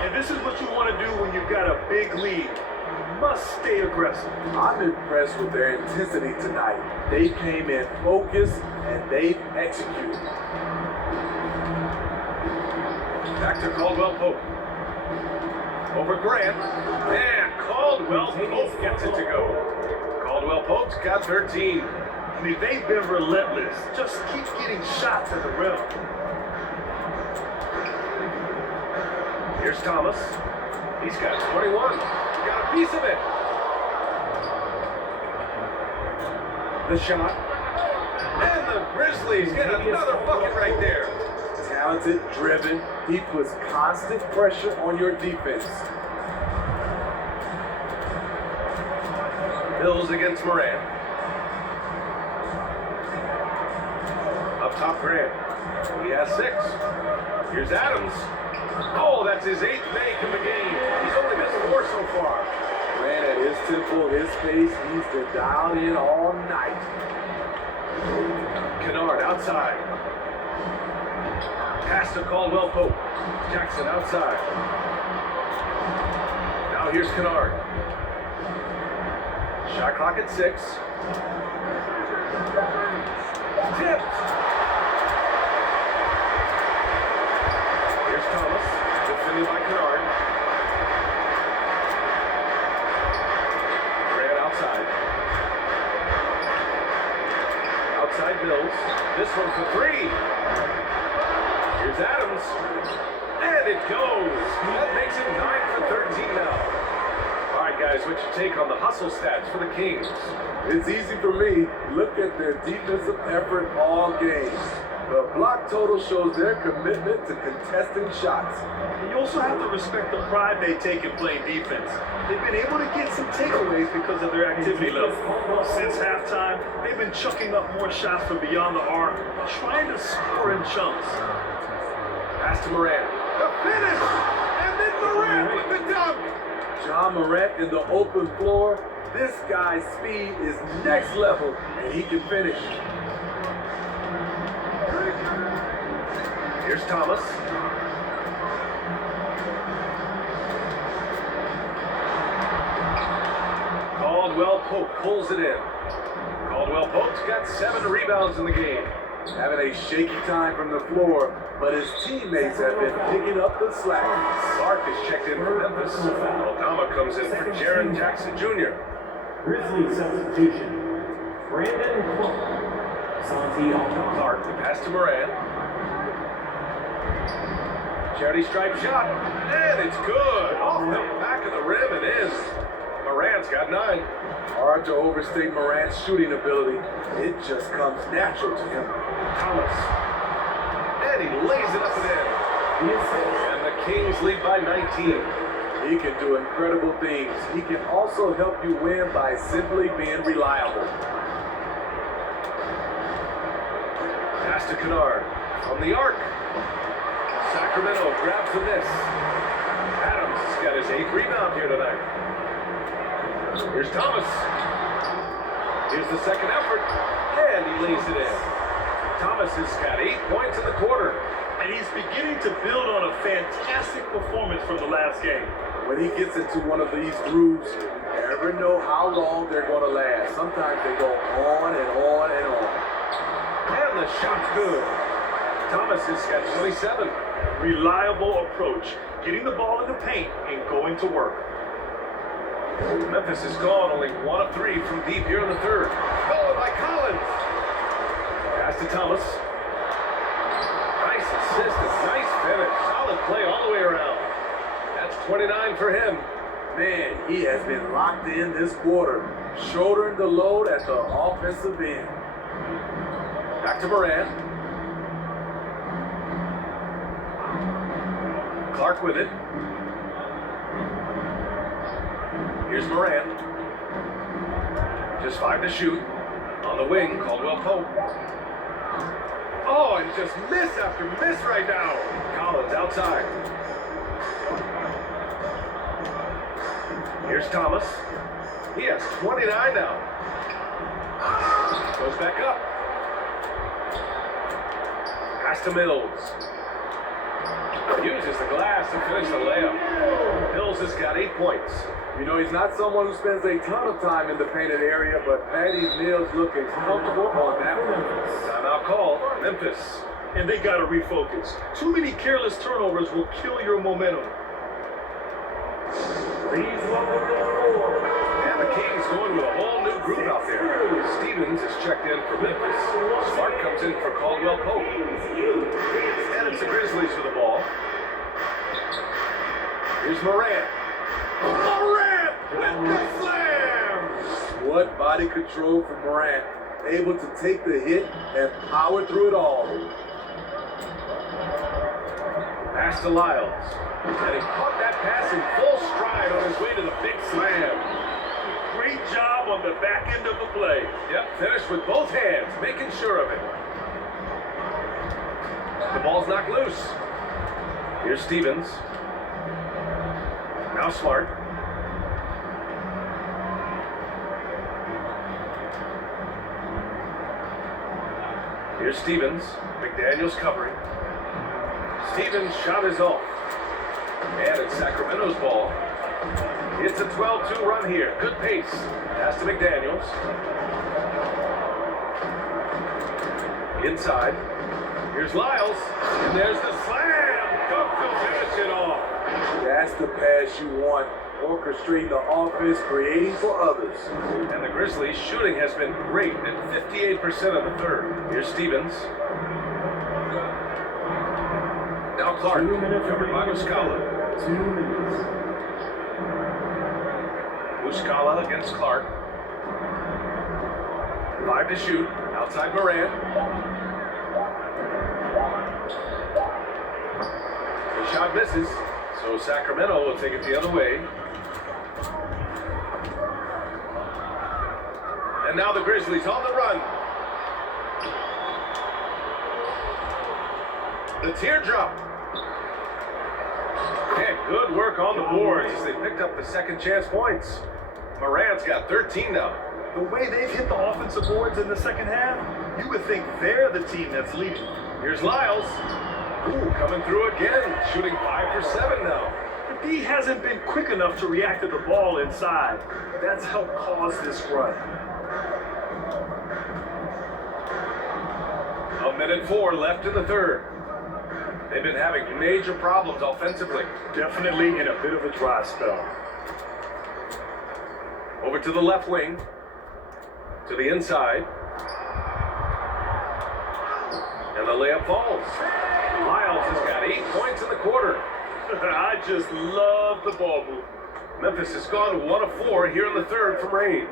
And this is what you want to do when you've got a big lead. You must stay aggressive. I'm impressed with their intensity tonight. They came in focused and they executed. Back to Caldwell Pope. Over Grant. And Caldwell Pope gets it to go. Caldwell Pope's got 13. I mean, they've been relentless. Just keep getting shots at the rim. Here's Thomas. He's got 21. Got a piece of it. The shot. And the Grizzlies get another bucket right there. Talented, driven, he puts constant pressure on your defense. Bills against Morant. Up top, Grant. He has 6. Here's Adams. Oh, that's his 8th make in the game. He's only missed 4 so far. Grant at his tempo, his pace, he's been dialed in all night. Kennard outside. Pass to Caldwell Pope. Jackson outside. Now here's Kennard. Shot clock at 6. Tipped. Here's Thomas. Defended by Kennard. Grant outside. Outside Bills. This one for 3. Here's Adams. And it goes. That makes it 9 for 13 now. All right, guys, what's your take on the hustle stats for the Kings? It's easy for me. Look at their defensive effort all game. The block total shows their commitment to contesting shots. And you also have to respect the pride they take in playing defense. They've been able to get some takeaways because of their activity level. Since halftime, they've been chucking up more shots from beyond the arc, trying to score in chunks. Pass to Morant. The finish! And then Morant with the dunk! John Morant in the open floor. This guy's speed is next level, and he can finish. Here's Thomas. Caldwell Pope pulls it in. Caldwell Pope's got 7 rebounds in the game. Having a shaky time from the floor, but his teammates have been picking up the slack. Clark is checked in for Memphis. Aldama comes in for Jaren Jackson Jr. Grizzlies substitution. Brandon Clark. Santi Aldama. Clark, the pass to Morant. Charity stripe shot, and it's good. Off the back of the rim and in. Morant's got 9. Hard to overstate Morant's shooting ability. It just comes natural to him. Thomas. And he lays it up and in. And the Kings lead by 19. He can do incredible things. He can also help you win by simply being reliable. Pass to Kennard. From the arc. Sacramento grabs the miss. Adams has got his 8th rebound here tonight. Here's Thomas. Here's the second effort. And he lays it in. Thomas has got 8 points in the quarter. And he's beginning to build on a fantastic performance from the last game. When he gets into one of these grooves, you never know how long they're going to last. Sometimes they go on and on and on. And the shot's good. Thomas has got 27. Reliable approach, getting the ball in the paint and going to work. Memphis has gone only 1 of 3 from deep here in the third. Stolen by Collins. Pass to Thomas. Nice assist and nice finish. Solid play all the way around. That's 29 for him. Man, he has been locked in this quarter, shouldering the load at the offensive end. Back to Morant. Clark with it. Here's Morant. Just 5 to shoot. On the wing, Caldwell Pope. Oh, and just miss after miss right now. Collins outside. Here's Thomas. He has 29 now. Goes back up. Pass to Mills. Uses the glass to finish the layup. Mills has got 8 points. You know, he's not someone who spends a ton of time in the painted area, but Patty Mills looking comfortable on that one. Timeout call, Memphis. And they got to refocus. Too many careless turnovers will kill your momentum. Please welcome the four. And the Kings going with a whole new group out there. Stevens is checked in for Memphis. Smart comes in for Caldwell Pope. And it's the Grizzlies for the ball. Here's Morant. Morant with the slam! What body control from Morant. Able to take the hit and power through it all. Pass to Lyles. And he caught that pass in full stride on his way to the big slam. Great job on the back end of the play. Yep, finished with both hands, making sure of it. The ball's knocked loose. Here's Stevens. Now Smart. Here's Stevens. McDaniels covering. Stevens' shot is off. And it's Sacramento's ball. It's a 12-2 run here. Good pace. Pass to McDaniels. Inside. Here's Lyles. And there's the slam. Dunk to finish it off. That's the pass you want. Orchestrating the offense, creating for others. And the Grizzlies' shooting has been great at 58% of the third. Here's Stevens. Now Clark, 2 minutes covered by Muscala. 2 minutes. Muscala against Clark. 5 to shoot. Outside Morant. The shot misses, so Sacramento will take it the other way. And now the Grizzlies on the run. The teardrop. And good work on the boards as they picked up the second chance points. Morant's got 13 now. The way they've hit the offensive boards in the second half, you would think they're the team that's leading. Here's Lyles. Ooh, coming through again, shooting 5 for 7 now. The D hasn't been quick enough to react to the ball inside. That's helped cause this run. 1:04 left in the third. They've been having major problems offensively. Definitely in a bit of a dry spell. Over to the left wing. To the inside. And the layup falls. Lyles has got 8 points in the quarter. I just love the ball movement. Memphis has gone 1 of 4 here in the third from range.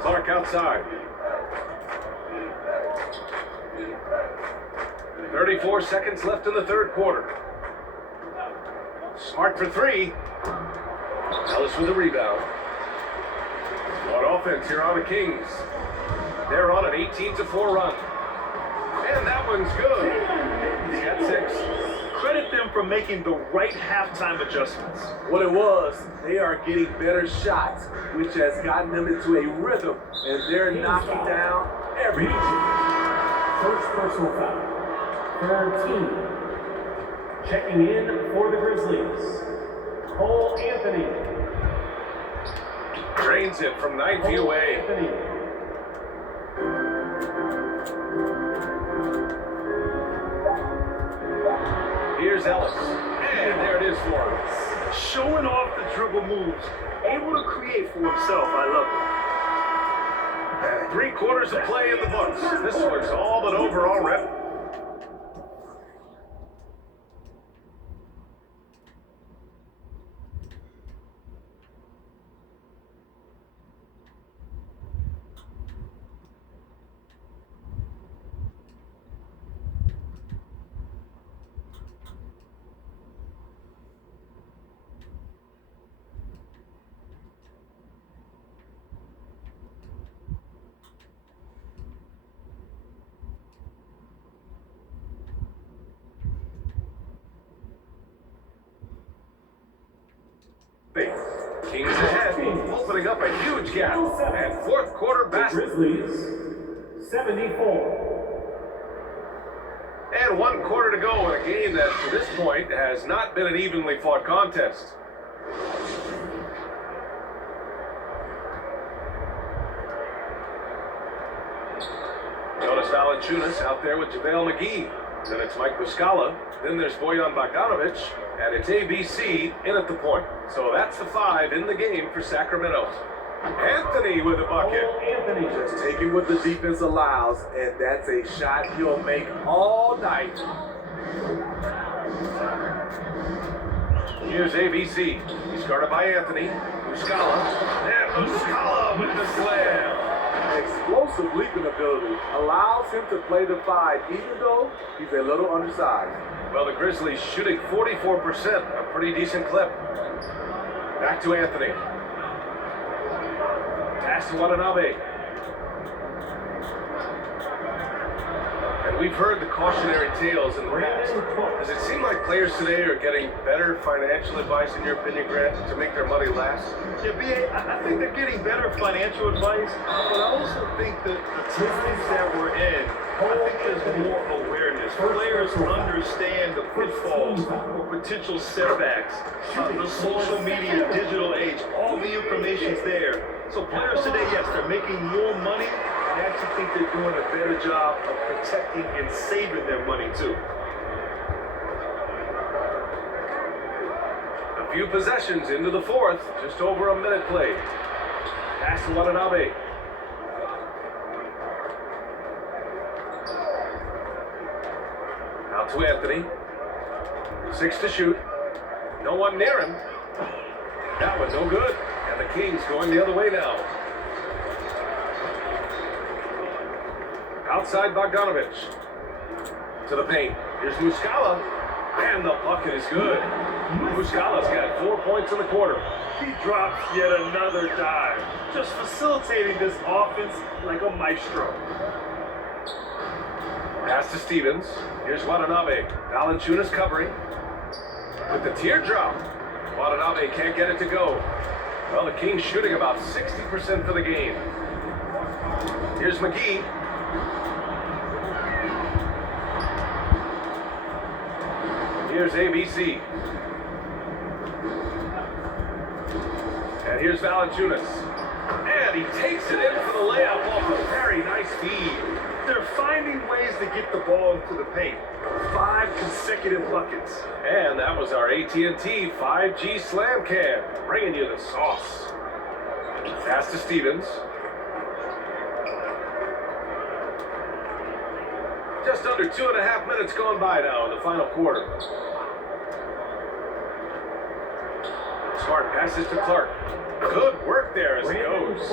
Clark outside. 34 seconds left in the third quarter. Smart for 3. Ellis with the rebound. On offense here on the Kings. They're on an 18-4 run. And that one's good. He's got 6. Credit them for making the right halftime adjustments. What it was, they are getting better shots, which has gotten them into a rhythm, and they're knocking down everything. First personal foul. Third team. Checking in for the Grizzlies. Cole Anthony. Drains it from 9 feet away. Anthony. Here's Ellis. And there it is for him. Showing off the dribble moves. Able to create for himself. I love it. And 3 quarters of play in the books. This one's all but over already. Kings ahead, opening up a huge gap. And fourth quarter basketball. Grizzlies, 74. And 1 quarter to go in a game that, to this point, has not been an evenly fought contest. Jonas Valanciunas out there with JaVale McGee. Then it's Mike Muscala. Then there's Bojan Bogdanovic. And it's ABC in at the point. So that's the 5 in the game for Sacramento. Anthony with a bucket. Anthony. Just taking what the defense allows, and that's a shot he'll make all night. Here's ABC. He's guarded by Anthony. Muscala. And Muscala with the slam. Explosive leaping ability allows him to play the 5, even though he's a little undersized. Well, the Grizzlies shooting 44%, a pretty decent clip. Back to Anthony. Pass to Watanabe. And we've heard the cautionary tales in the past. Does it seem like players today are getting better financial advice, in your opinion, Grant, to make their money last? Yeah, B.A., I think they're getting better financial advice, but I also think that the times that we're in, I think there's more awareness. Players understand the pitfalls or potential setbacks. The social media, digital age, all the information's there. So players today, yes, they're making more money. I actually think they're doing a better job of protecting and saving their money too. A few possessions into the fourth, just over a minute played. Pass to Watanabe. Out to Anthony. 6 to shoot. No one near him. That was no good. And the Kings going the other way now. Outside Bogdanovic. To the paint. Here's Muscala. And the bucket is good. Muscala's got 4 points in the quarter. He drops yet another dive, just facilitating this offense like a maestro. Pass to Stevens. Here's Watanabe. Valanciunas covering. With the teardrop. Watanabe can't get it to go. Well, the Kings shooting about 60% for the game. Here's McGee. Here's ABC. And here's Valanciunas. And he takes it in for the layup off a very nice feed. They're finding ways to get the ball into the paint. 5 consecutive buckets. And that was our AT&T 5G Slam Cam, bringing you the sauce. Pass to Stevens. Just under 2.5 minutes gone by now in the final quarter. Smart passes to Clark. Good work there as it goes.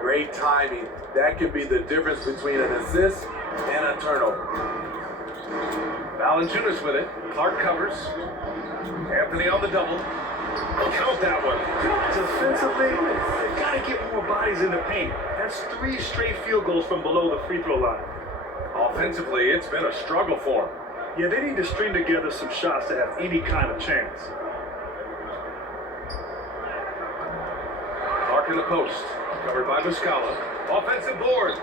Great timing. That can be the difference between an assist and a turnover. Valanciunas with it. Clark covers. Anthony on the double. Count that one. Defensively, they've got to get more bodies in the paint. That's 3 straight field goals from below the free throw line. Offensively, it's been a struggle for him. Yeah, they need to string together some shots to have any kind of chance. Clark in the post. Covered by Muscala. Offensive board.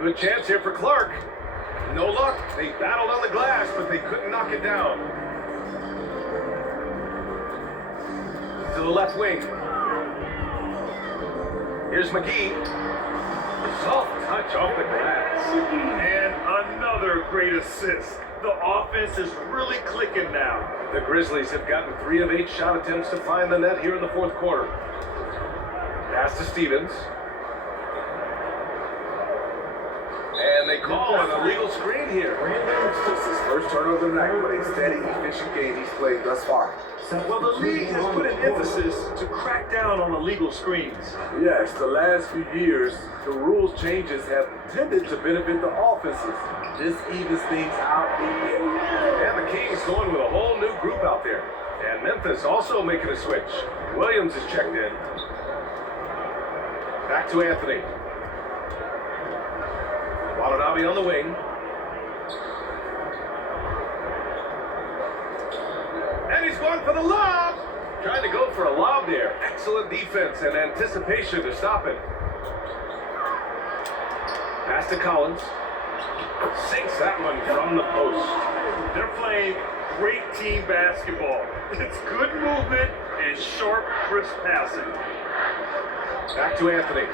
Good chance here for Clark. No luck. They battled on the glass, but they couldn't knock it down. To the left wing. Here's McGee. Soft touch off the glass. And another great assist. The offense is really clicking now. The Grizzlies have gotten 3 of 8 shot attempts to find the net here in the fourth quarter. Pass to Stevens. And they call an illegal screen here. It's just his first turnover of the night, but a steady, efficient game he's played thus far. Well, the league has put an emphasis to crack down on illegal screens. Yes, the last few years, the rules changes have tended to benefit the offenses. This evens things out. And the Kings going with a whole new group out there. And Memphis also making a switch. Williams is checked in. Back to Anthony. Watanabe on the wing. And he's going for the lob. Trying to go for a lob there. Excellent defense and anticipation to stop it. Pass to Collins. Sinks that one from the post. They're playing great team basketball. It's good movement and sharp, crisp passing. Back to Anthony.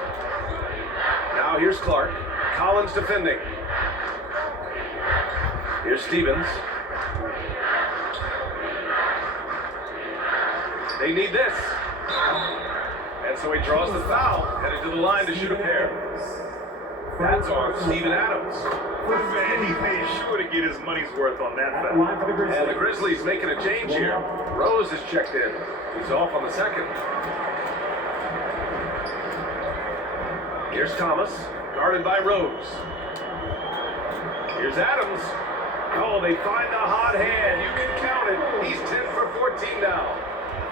Now here's Clark. Collins defending. Here's Stevens. They need this. And so he draws the foul, headed to the line to shoot a pair. That's on Steven Adams. Man, he made sure to get his money's worth on that foul. And the Grizzlies making a change here. Rose is checked in. He's off on the second. Here's Thomas, guarded by Rose. Here's Adams. Oh, they find the hot hand. You can count it. He's 10 for 14 now.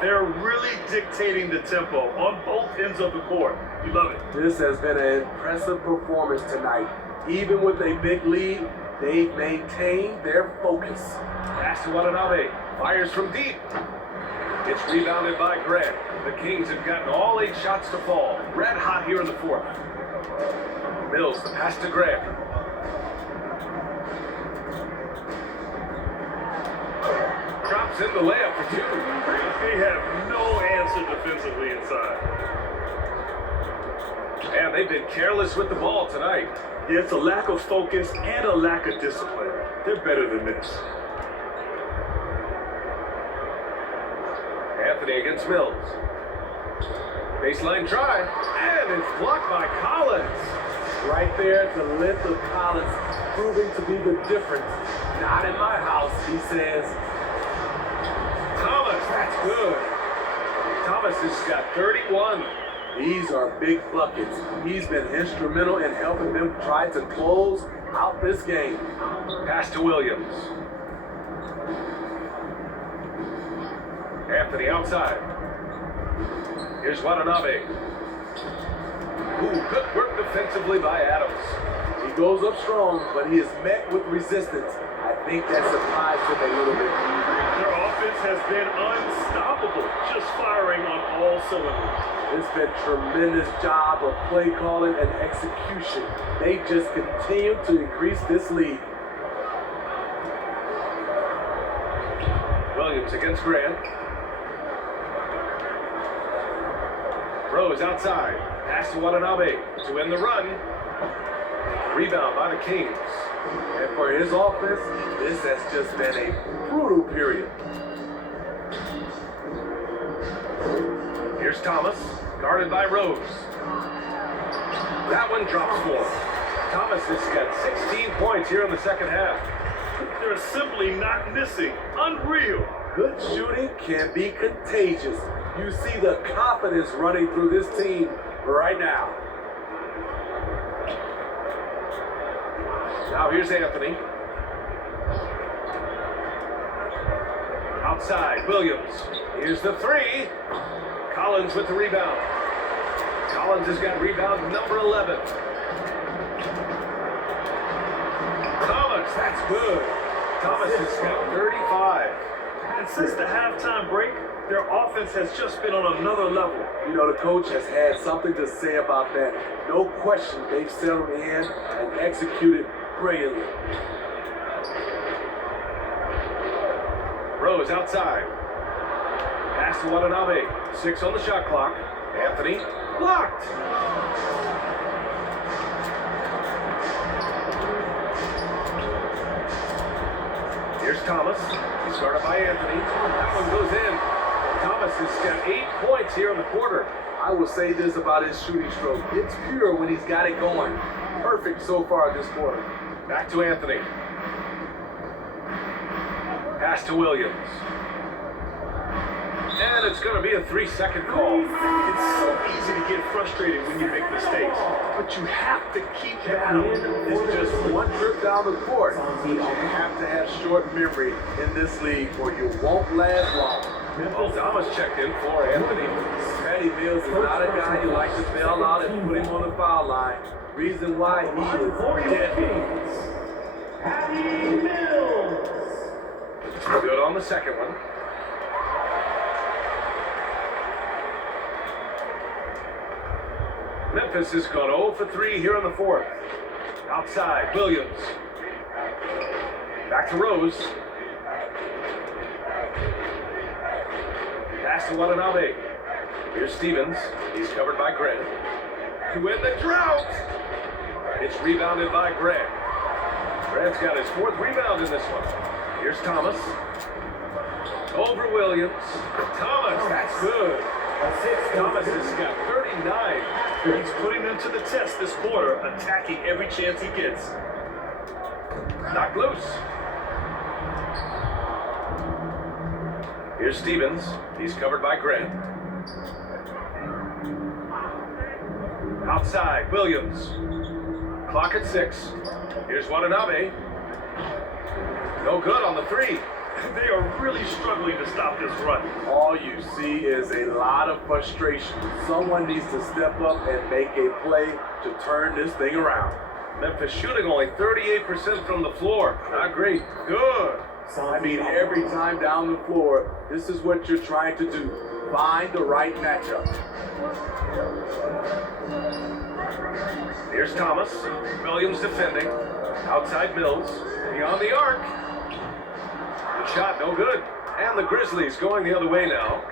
They're really dictating the tempo on both ends of the court. You love it. This has been an impressive performance tonight. Even with a big lead, they've maintained their focus. Pass to Watanabe. Fires from deep. It's rebounded by Grant. The Kings have gotten all 8 shots to fall. Red hot here in the fourth. Mills, the pass to Grant. Drops in the layup for 2. They have no answer defensively inside. And they've been careless with the ball tonight. Yeah, it's a lack of focus and a lack of discipline. They're better than this. Anthony against Mills. Baseline try, and it's blocked by Collins. Right there, the length of Collins proving to be the difference. Not in my house, he says. Thomas, that's good. Thomas has got 31. These are big buckets. He's been instrumental in helping them try to close out this game. Pass to Williams. Anthony outside. Here's Watanabe. Ooh, good work defensively by Adams. He goes up strong, but he is met with resistance. I think that surprised him a little bit. Their offense has been unstoppable, just firing on all cylinders. It's been a tremendous job of play calling and execution. They just continue to increase this lead. Williams against Grant. Rose outside. Pass to Watanabe to end the run. Rebound by the Kings. And for his offense, this has just been a brutal period. Here's Thomas, guarded by Rose. That one drops for him. Thomas has got 16 points here in the second half. They're simply not missing. Unreal. Good shooting can be contagious. You see the confidence running through this team right now. Now here's Anthony. Outside, Williams. Here's the 3. Collins with the rebound. Collins has got rebound number 11. Thomas, that's good. Thomas has got 35. And since the halftime break, their offense has just been on another level. You know, the coach has had something to say about that. No question, they've settled in and executed brilliantly. Rose outside. Pass to Watanabe. 6 on the shot clock. Anthony blocked. Here's Thomas. He's guarded by Anthony. That one goes in. Thomas has got 8 points here in the quarter. I will say this about his shooting stroke. It's pure when he's got it going. Perfect so far this quarter. Back to Anthony. Pass to Williams. And it's going to be a 3-second call. It's so easy to get frustrated when you make mistakes, but you have to keep battling. It's just one trip down the court. You have to have short memory in this league or you won't last long. Well, Thomas checked in for Anthony. Patty Mills is not a guy you like to bail out and put him on the foul line. Reason why he is deadly. Patty Mills. Good on the second one. Memphis has gone 0 for 3 here in the fourth. Outside, Williams. Back to Rose. Pass to Watanabe. Here's Stevens. He's covered by Grant. To win the drought. It's rebounded by Grant. Grant's got his fourth rebound in this one. Here's Thomas. Over Williams. Thomas, that's good. Thomas has got 39. He's putting them to the test this quarter, attacking every chance he gets. Knocked loose. Here's Stevens. He's covered by Grant. Outside, Williams. Clock at 6. Here's Watanabe. No good on the three. They are really struggling to stop this run. All you see is a lot of frustration. Someone needs to step up and make a play to turn this thing around. Memphis shooting only 38% from the floor. Not great. Good. I mean, every time down the floor, this is what you're trying to do. Find the right matchup. Here's Thomas. Williams defending. Outside Mills. Beyond the arc. The shot no good. And the Grizzlies going the other way now.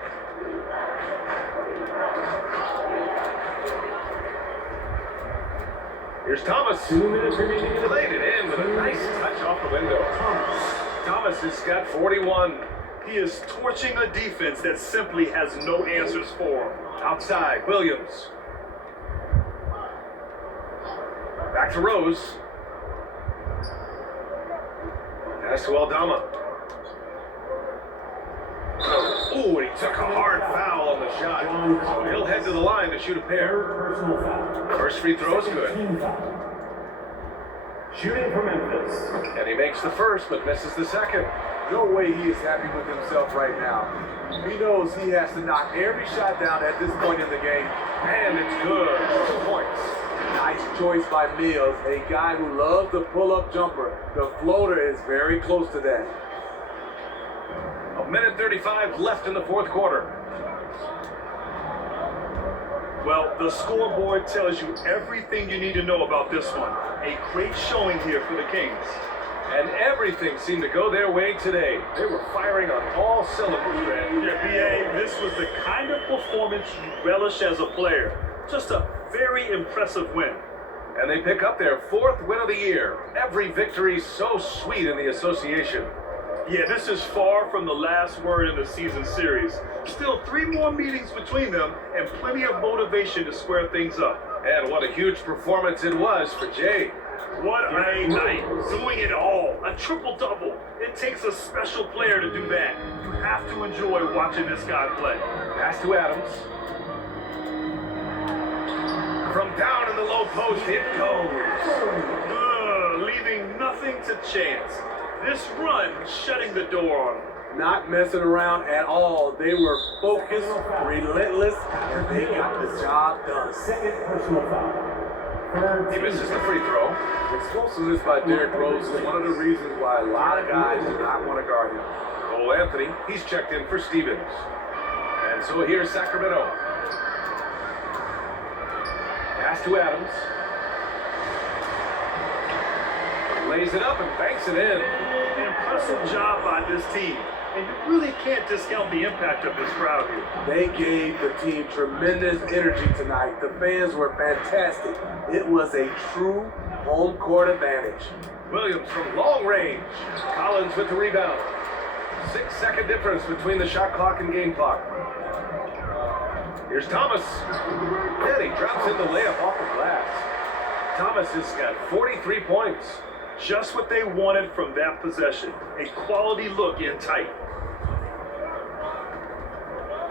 Here's Thomas. 2 minutes remaining in the Played it in with a nice touch off the window. Thomas has got 41. He is torching a defense that simply has no answers for him. Outside, Williams. Back to Rose. Pass to Aldama. Ooh, and he took a hard foul on the shot. So he'll head to the line to shoot a pair. personal foul. First free throw is good. Team foul. Shooting for Memphis. And he makes the first, but misses the second. No way he is happy with himself right now. He knows he has to knock every shot down at this point in the game. And it's good. 2 points. Nice choice by Mills, a guy who loves the pull-up jumper. The floater is very close to that. A minute 35 left in the fourth quarter. Well, the scoreboard tells you everything you need to know about this one. A great showing here for the Kings. And everything seemed to go their way today. They were firing on all cylinders, Grant. Yeah, B.A., this was the kind of performance you relish as a player. Just a very impressive win. And they pick up their fourth win of the year. Every victory so sweet in the association. Yeah, this is far from the last word in the season series. Still 3 more meetings between them and plenty of motivation to square things up. And what a huge performance it was for Jay. What a night, doing it all, a triple-double. It takes a special player to do that. You have to enjoy watching this guy play. Pass to Adams. From down in the low post, it goes. Leaving nothing to chance. This run shutting the door on him. Not messing around at all. They were focused, relentless, and they got the job done. Second personal foul. He misses the free throw. Explosiveness by Derrick Rose is one of the reasons why a lot of guys do not want to guard him. Cole Anthony, he's checked in for Stevens. And so here's Sacramento. Pass to Adams. Lays it up and banks it in. An impressive job by this team. And you really can't discount the impact of this crowd here. They gave the team tremendous energy tonight. The fans were fantastic. It was a true home court advantage. Williams from long range. Collins with the rebound. 6-second difference between the shot clock and game clock. Here's Thomas. And he drops in the layup off the glass. Thomas has got 43 points. Just what they wanted from that possession. A quality look in tight.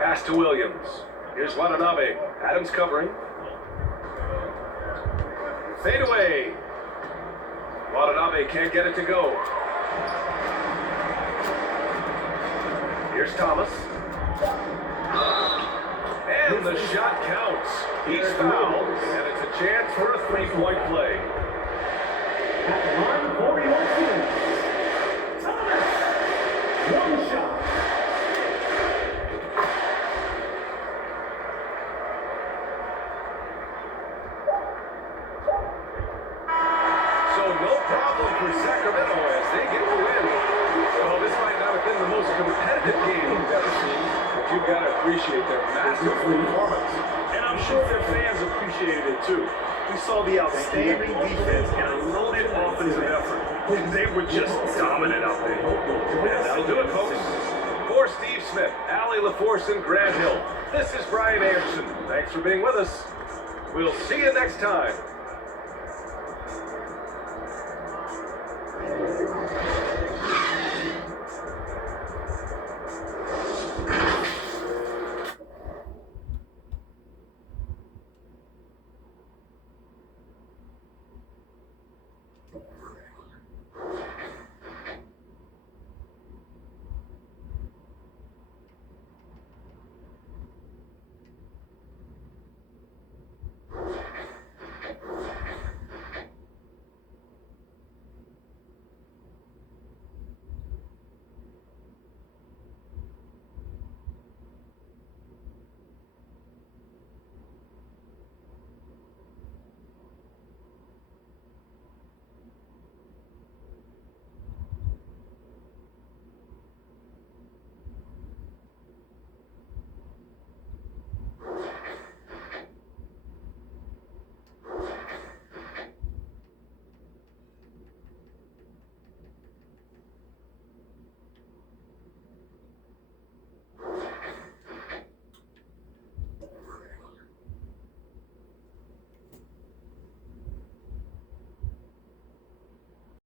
Pass to Williams. Here's Watanabe. Adams covering. Fade away. Watanabe can't get it to go. Here's Thomas. And the shot counts. He's fouled, and it's a chance for a 3-point play. At the line, 41 seconds. Thomas. One shot. appreciate their massive performance. And I'm sure their fans appreciated it too. We saw the outstanding defense and a loaded offensive effort. They were just dominant out there. And that'll do it, folks. For Steve Smith, Allie LaForce, and Grant Hill, this is Brian Anderson. Thanks for being with us. We'll see you next time.